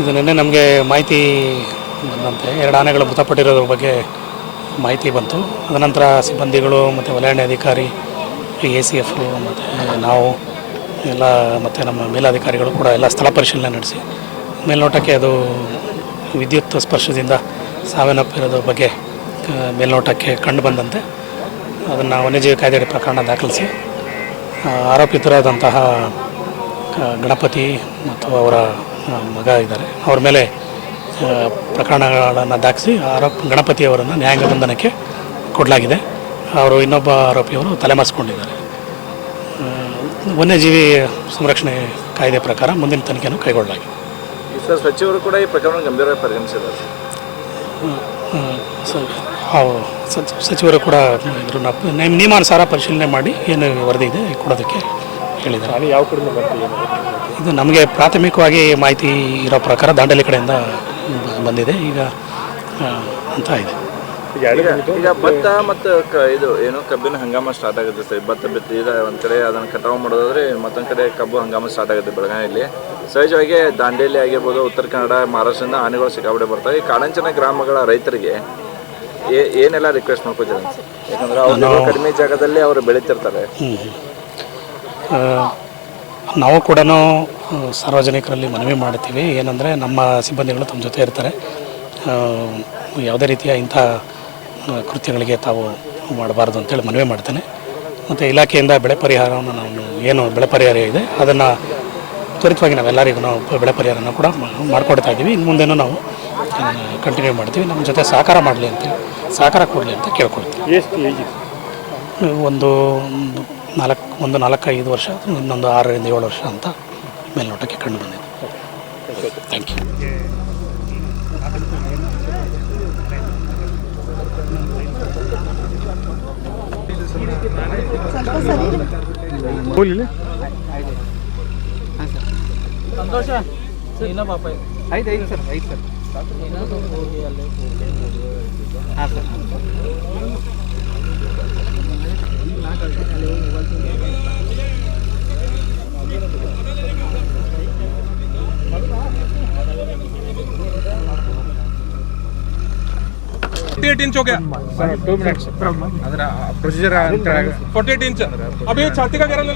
ಇದು ನಿನ್ನೆ ನಮಗೆ ಮಾಹಿತಿ ಬಂದಂತೆ, ಎರಡು ಆನೆಗಳು ಮೃತಪಟ್ಟಿರೋದ್ರ ಬಗ್ಗೆ ಮಾಹಿತಿ ಬಂತು. ಅದನಂತರ ಸಿಬ್ಬಂದಿಗಳು ಮತ್ತು ವಲಯಾಣೆ ಅಧಿಕಾರಿ ಎ ಸಿ ಎಫ್ ಮತ್ತು ನಾವು, ಎಲ್ಲ ಮತ್ತು ನಮ್ಮ ಮೇಲಾಧಿಕಾರಿಗಳು ಕೂಡ ಎಲ್ಲ ಸ್ಥಳ ಪರಿಶೀಲನೆ ನಡೆಸಿ, ಮೇಲ್ನೋಟಕ್ಕೆ ಅದು ವಿದ್ಯುತ್ ಸ್ಪರ್ಶದಿಂದ ಸಾವನ್ನಪ್ಪಿರೋದ್ರ ಬಗ್ಗೆ ಮೇಲ್ನೋಟಕ್ಕೆ ಕಂಡು ಬಂದಂತೆ. ಅದನ್ನು ವನ್ಯಜೀವಿ ಕಾಯ್ದೆಯಡಿ ಪ್ರಕರಣ ದಾಖಲಿಸಿ ಆರೋಪಿತರಾದಂತಹ ಗಣಪತಿ ಮತ್ತು ಅವರ ಮಗ ಇದ್ದಾರೆ. ಅವ್ರ ಮೇಲೆ ಪ್ರಕರಣಗಳನ್ನು ದಾಖಿಸಿ ಆರೋಪ ಗಣಪತಿಯವರನ್ನು ನ್ಯಾಯಾಂಗ ಬಂಧನಕ್ಕೆ ಕೊಡಲಾಗಿದೆ. ಅವರು ಇನ್ನೊಬ್ಬ ಆರೋಪಿಯವರು ತಲೆಮರೆಸ್ಕೊಂಡಿದ್ದಾರೆ. ವನ್ಯಜೀವಿ ಸಂರಕ್ಷಣೆ ಕಾಯ್ದೆ ಪ್ರಕಾರ ಮುಂದಿನ ತನಿಖೆಯನ್ನು ಕೈಗೊಳ್ಳಲಾಗಿದೆ. ಸರ್ ಸಚಿವರು ಕೂಡ ಈ ಪ್ರಕರಣ ಗಂಭೀರವಾಗಿ ಪರಿಗಣಿಸಿದ್ದಾರೆ. ಸಚಿವರು ಕೂಡ ಇದ್ರ ನಿಯಮಾನುಸಾರ ಪರಿಶೀಲನೆ ಮಾಡಿ ಏನು ವರದಿ ಇದೆ ಕೊಡೋದಕ್ಕೆ ಹೇಳಿದ್ದಾರೆ ಯಾವ ಕಡೆಯಿಂದ ಬಂತು ಇದು ನಮಗೆ ಪ್ರಾಥಮಿಕವಾಗಿ ಮಾಹಿತಿ ಇರೋ ಪ್ರಕಾರ ದಾಂಡೇಲಿ ಕಡೆಯಿಂದ ಬಂದಿದೆ. ಈಗ ಅಂತ ಇದೆ. ಈಗ ಭತ್ತ ಮತ್ತು ಕ ಇದು ಏನು ಕಬ್ಬಿನ ಹಂಗಾಮ ಸ್ಟಾರ್ಟ್ ಆಗುತ್ತೆ ಸರ್. ಭತ್ತ ಬಿತ್ತಿದ ಇದೆ ಒಂದು ಕಡೆ ಅದನ್ನು ಕಟಾವು ಮಾಡೋದಾದ್ರೆ ಮತ್ತೊಂದು ಕಡೆ ಕಬ್ಬು ಹಂಗಾಮ ಸ್ಟಾರ್ಟ್ ಆಗುತ್ತೆ ಬೆಳಗಾವಿಯಲ್ಲಿ. ಸಹಜವಾಗಿ ದಾಂಡೇಲಿ ಆಗಿರ್ಬೋದು ಉತ್ತರ ಕನ್ನಡ ಮಹಾರಾಷ್ಟ್ರದಿಂದ ಆನೆಗಳು ಸಿಕ್ಕಾಬಿಡೆ ಬರ್ತವೆ. ಈ ಕಾಡಂಚನ ಗ್ರಾಮಗಳ ರೈತರಿಗೆ ಏ ಏನೆಲ್ಲ ರಿಕ್ವೆಸ್ಟ್ ಮಾಡ್ಕೋತೀರ ಯಾಕಂದ್ರೆ ಅವ್ರು ಕಡಿಮೆ ಜಾಗದಲ್ಲಿ ಅವರು ಬೆಳೀತಿರ್ತಾರೆ. ನಾವು ಕೂಡ ಸಾರ್ವಜನಿಕರಲ್ಲಿ ಮನವಿ ಮಾಡ್ತೀವಿ. ಏನಂದರೆ ನಮ್ಮ ಸಿಬ್ಬಂದಿಗಳು ತಮ್ಮ ಜೊತೆ ಇರ್ತಾರೆ. ಯಾವುದೇ ರೀತಿಯ ಇಂಥ ಕೃತ್ಯಗಳಿಗೆ ತಾವು ಮಾಡಬಾರ್ದು ಅಂತೇಳಿ ಮನವಿ ಮಾಡ್ತೇನೆ. ಮತ್ತು ಇಲಾಖೆಯಿಂದ ಬೆಳೆ ಪರಿಹಾರವನ್ನು ನಾವು ಏನು ಬೆಳೆ ಪರಿಹಾರ ಇದೆ ಅದನ್ನು ತ್ವರಿತವಾಗಿ ನಾವೆಲ್ಲರಿಗೂ ನಾವು ಬೆಳೆ ಪರಿಹಾರನ ಕೂಡ ಮಾಡಿಕೊಡ್ತಾ ಇದ್ದೀವಿ. ಇನ್ನು ಮುಂದೆನೂ ನಾವು ಕಂಟಿನ್ಯೂ ಮಾಡ್ತೀವಿ. ನಮ್ಮ ಜೊತೆ ಸಹಕಾರ ಮಾಡಲಿ ಅಂತೇಳಿ ಸಹಕಾರ ಕೊಡಲಿ ಅಂತ ಕೇಳ್ಕೊಳ್ತೀವಿ. ಒಂದು ನಾಲ್ಕು ಒಂದು ನಾಲ್ಕೈದು ವರ್ಷ ಇನ್ನೊಂದು ಆರರಿಂದ ಏಳು ವರ್ಷ ಅಂತ ಮೇಲ್ನೋಟಕ್ಕೆ ಕಂಡು ಬಂದಿದೆ. ಥ್ಯಾಂಕ್ ಯು ಸಂತೋಷ ಐದು ಐದು ಸರ್ ಐದು ಸರ್ ಹಾಂ ಸರ್. एट इंच हो गया ಸರ್ ಟೂ ಮಿನಿಟ್ಸ್ ಅದರ ಪ್ರೊಸೀಜರ್ ಅಂತ फोर्टी एट इंच अभी ये छाती का घेरा ले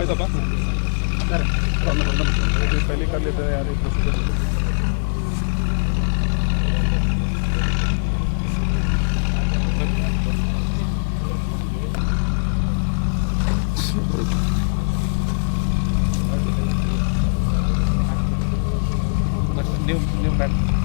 फ़ायदा बा पहले कर लेते हैं यार एक new new member.